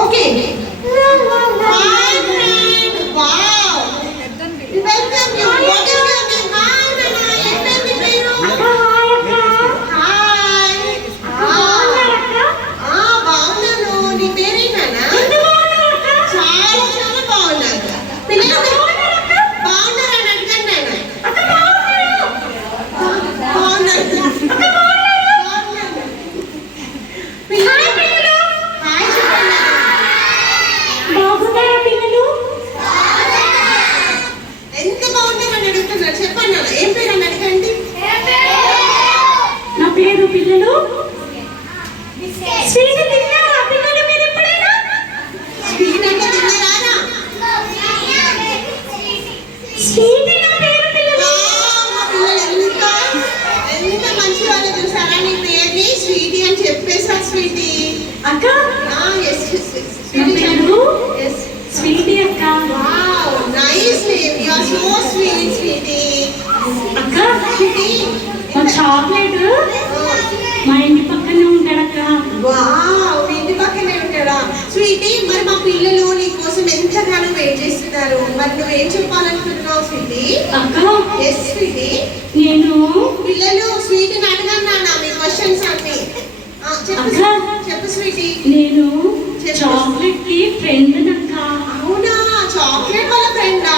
Okay. Hi friend. Wow. Welcome you. What is your name? Hi నాన్న. ఏంటి మీ పేరు? Hi అక్క. హాయ్. బాగున్నాను. నీ పేరేంటన్నా? చాలా చాలా బాగున్నాను. పిల్లలు బాగున్నారని అడిగాను నాన్న. బాగున్నారు. ఎంత బాగున్నారని అడుగుతున్నారు. చెప్పండి నాన్న. ఏం పేరు అని అడగండి. నా పేరు పిల్లలు స్వీట్ తిన్నారా పిల్లలు? మీరు ఎప్పుడైనా స్వీట్ అంటే తిన్నారా? స్వీట్ నా పేరు పిల్లలు. మా పిల్లలు ఎంత మంచి వాళ్ళు చూసారా? నీ పేరుని స్వీటీ అని చెప్పేసా. స్వీటీ అక్క ఎస్ నా పేరు స్వీటీ అక్క. Wow nice name. You are so sweet Sweety. అక్క స్వీటీ మా చాక్లెట్ మా ఇంటి పక్కనే ఉంటాడక్క. వావ్ మీ ఇంటి పక్కనే ఉంటాడా? స్వీటీ మరి మా పిల్లలు నీ కోసం ఎంతగానో వెయిట్ చేస్తున్నారు. మరి నువ్వు ఏం చెప్పాలనుకుంటున్నావు స్వీటీ? అక్క ఎస్ స్వీటీ. నేను పిల్లలు స్వీటీని అడగన్నా మీ క్వశ్చన్స్ అన్ని. చెప్పు స్వీటీ. నేను చాక్లెట్ కి ఫ్రెండ్ అక్క. అవునా? చాక్లెట్ వాళ్ళ ఫ్రెండా?